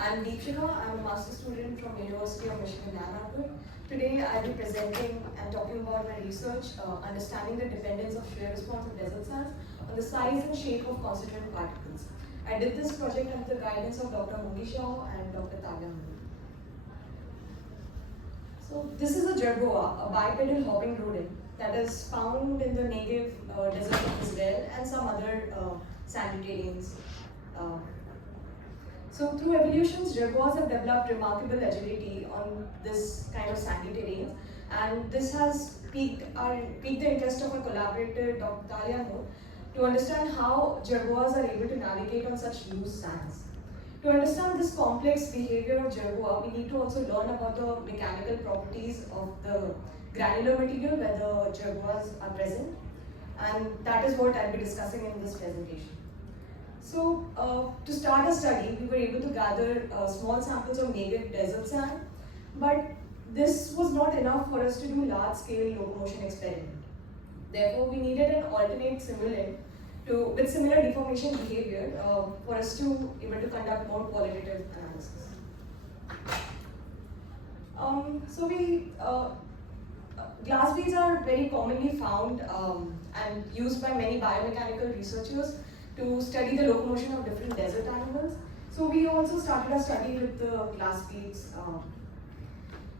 I'm Deepshika. I'm a master's student from University of Michigan Ann Arbor. Today I'll be presenting and talking about my research, understanding the dependence of shear response of desert sands on the size and shape of constituent particles. I did this project under the guidance of Dr. Moni Shah and Dr. Talia Modi. So this is a jerboa, a bipedal hopping rodent that is found in the Negev desert of Israel and some other sandy terrains. So through evolutions, jerboas have developed remarkable agility on this kind of sandy terrains, and this has piqued the interest of our collaborator, Dr. Talia Modi, to understand how jerboas are able to navigate on such loose sands. To understand this complex behavior of jerboa, we need to also learn about the mechanical properties of the granular material where the jerboas are present, and that is what I'll be discussing in this presentation. So, to start a study, we were able to gather small samples of Negev desert sand, but this was not enough for us to do large-scale locomotion experiment. Therefore, we needed an alternate simulant with similar deformation behavior for us to be able to conduct more qualitative analysis. Glass beads are very commonly found and used by many biomechanical researchers to study the locomotion of different desert animals. So we also started a study with the glass beads.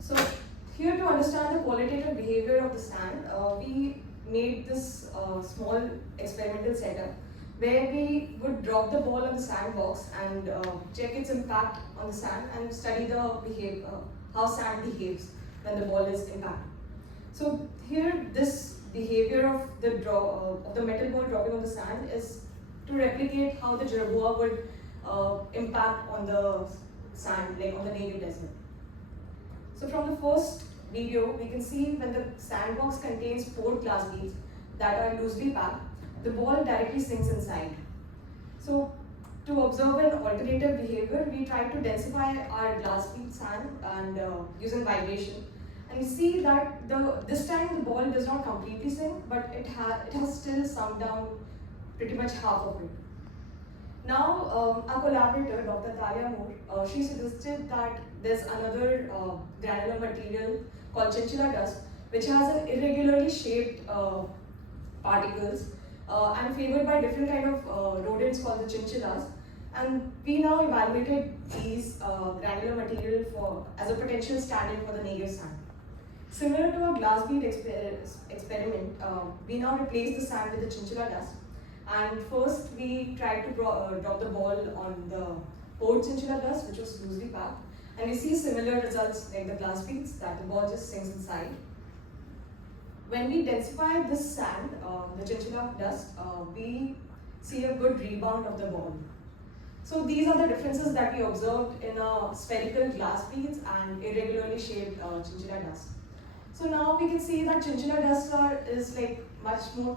So here, to understand the qualitative behavior of the sand, we made this small experimental setup where we would drop the ball on the sandbox and check its impact on the sand and study how sand behaves when the ball is impacted. So here, this behavior of the metal ball dropping on the sand is to replicate how the jerboa would impact on the sand, like on the Negev desert. So from the first video, we can see when the sandbox contains 4 glass beads that are loosely packed, the ball directly sinks inside. So to observe an alternative behavior, we try to densify our glass bead sand and using vibration. And we see that this time the ball does not completely sink, but it has still sunk down pretty much half of it. Now, our collaborator, Dr. Talia Modi, she suggested that there's another granular material called chinchilla dust, which has an irregularly shaped particles and favored by different kind of rodents called the chinchillas. And we now evaluated these granular material as a potential stand-in for the Negev sand. Similar to a glass bead experiment, we now replace the sand with the chinchilla dust. And first, we tried to drop the ball on the poured chinchilla dust, which was loosely packed. And we see similar results like the glass beads, that the ball just sinks inside. When we densify this sand, the chinchilla dust, we see a good rebound of the ball. So these are the differences that we observed in a spherical glass beads and irregularly shaped chinchilla dust. So now we can see that chinchilla dust is like much more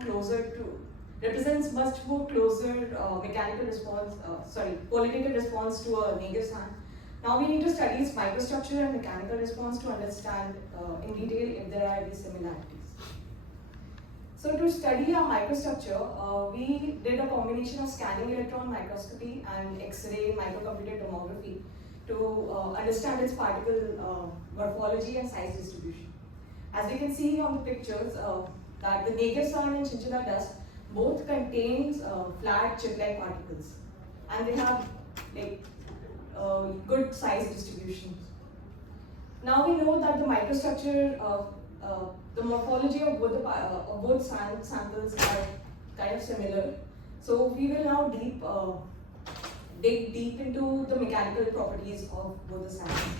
represents much more closer qualitative response to a Negev sand. Now we need to study its microstructure and mechanical response to understand in detail if there are any similarities. So to study our microstructure, we did a combination of scanning electron microscopy and X-ray microcomputed tomography to understand its particle morphology and size distribution. As we can see on the pictures, that the Negev sand and chinchilla dust both contains flat chip-like particles, and they have good size distributions. Now we know that the microstructure the morphology of both sand samples are kind of similar. So we will now dig deep into the mechanical properties of both the samples.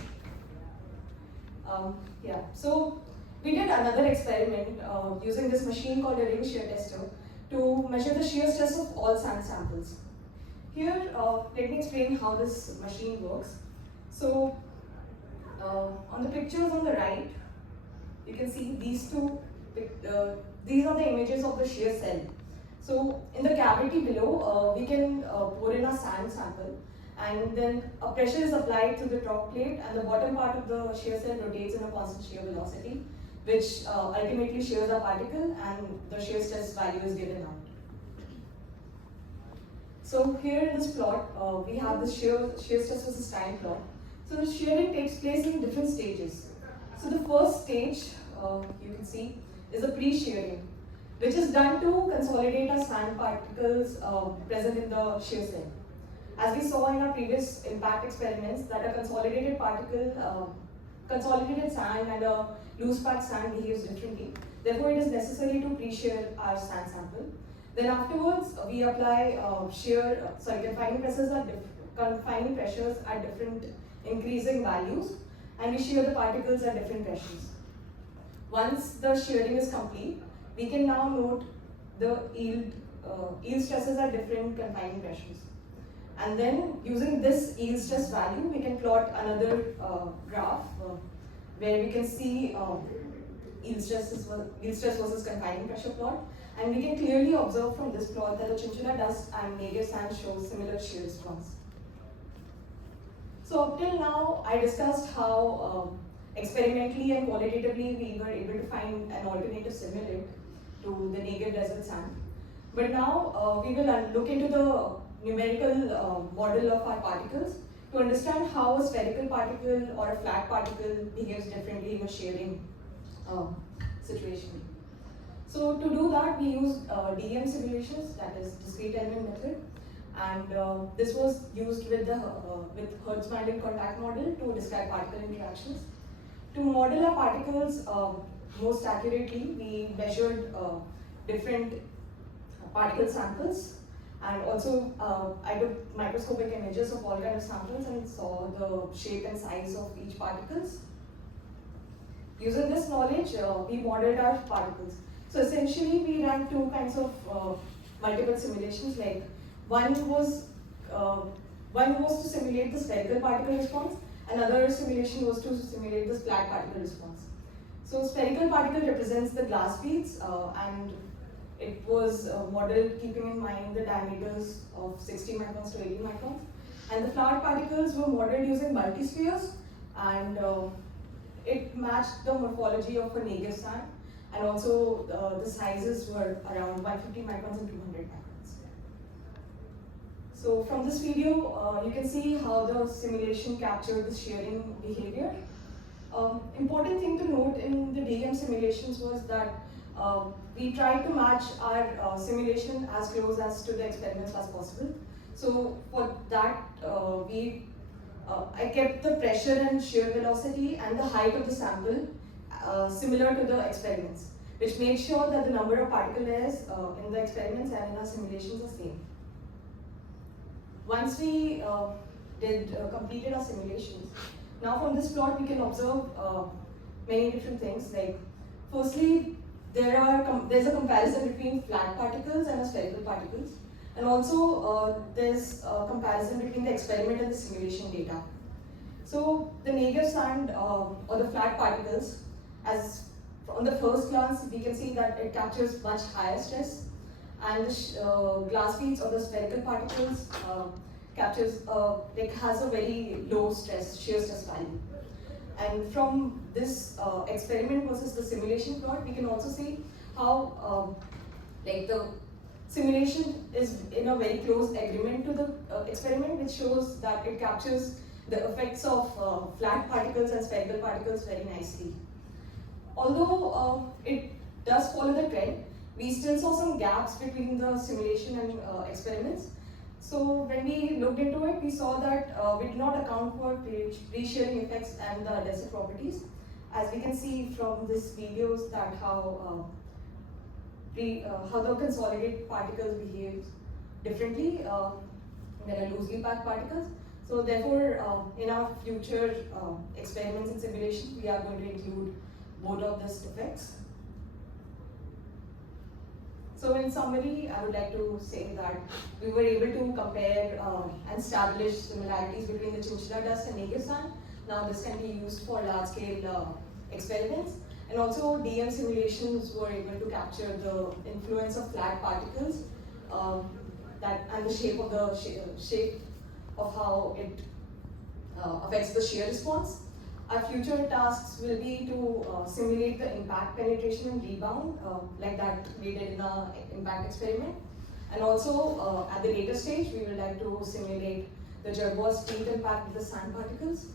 So we did another experiment using this machine called a ring shear tester to measure the shear stress of all sand samples. Here, let me explain how this machine works. So, on the pictures on the right, you can see these these are the images of the shear cell. So, in the cavity below, we can pour in a sand sample, and then a pressure is applied to the top plate, and the bottom part of the shear cell rotates in a constant shear velocity, which ultimately shears a particle, and the shear stress value is given out. So here in this plot, we have the shear stress versus time plot. So the shearing takes place in different stages. So the first stage, you can see, is the pre-shearing, which is done to consolidate our sand particles present in the shear cell. As we saw in our previous impact experiments, that a consolidated particle, consolidated sand and a loose packed sand behaves differently. Therefore, it is necessary to pre-shear our sand sample. Then afterwards, we apply confining pressures at different increasing values, and we shear the particles at different pressures. Once the shearing is complete, we can now note the yield stresses at different confining pressures. And then using this yield stress value, we can plot another graph where we can see yield stress versus confining pressure plot. And we can clearly observe from this plot that the chinchilla dust and native sand shows similar shear response. So up till now, I discussed how experimentally and qualitatively we were able to find an alternative simulant to the Negev desert sand. But now we will look into the numerical model of our particles to understand how a spherical particle or a flat particle behaves differently in a shearing situation. So to do that, we used DEM simulations, that is discrete element method, and this was used with the Hertzbanding contact model to describe particle interactions. To model our particles most accurately, we measured different particle samples, and also I took microscopic images of all kinds of samples and saw the shape and size of each particles. Using this knowledge, we modeled our particles. So essentially, we ran two kinds of multiple simulations. Like one was to simulate the spherical particle response, another simulation was to simulate the flat particle response. So spherical particle represents the glass beads, and it was modeled keeping in mind the diameters of 60 microns to 80 microns. And the flat particles were modeled using multispheres, and it matched the morphology of a Negev sand. And also the sizes were around 150 microns and 200 microns. So from this video, you can see how the simulation captured the shearing behavior. Important thing to note in the DEM simulations was that we tried to match our simulation as close as to the experiments as possible. So for that, I kept the pressure and shear velocity and the height of the sample similar to the experiments, which made sure that the number of particle layers in the experiments and in our simulations are same. Once we completed our simulations, now from this plot we can observe many different things. Like, firstly, there's a comparison between flat particles and spherical particles, and also there's a comparison between the experiment and the simulation data. So the Negev sand or the flat particles, as on the first glance we can see that it captures much higher stress, and the glass beads or the spherical particles has a very low shear stress value. And from this experiment versus the simulation plot, we can also see how the simulation is in a very close agreement to the experiment, which shows that it captures the effects of flat particles and spherical particles very nicely. Although it does follow the trend, we still saw some gaps between the simulation and experiments. So when we looked into it, we saw that we did not account for pre-shearing effects and the adhesive properties. As we can see from this videos that how the consolidated particles behave differently than a loosely packed particles. So therefore, in our future experiments and simulations, we are going to include both of these effects. So in summary, I would like to say that we were able to compare and establish similarities between the chinchilla dust and Negev sand. Now this can be used for large-scale experiments. And also DEM simulations were able to capture the influence of flat particles and the shape of how it affects the shear response. Our future tasks will be to simulate the impact penetration and rebound like that we did in our impact experiment. And also, at the later stage, we would like to simulate the Jervois teeth impact with the sand particles.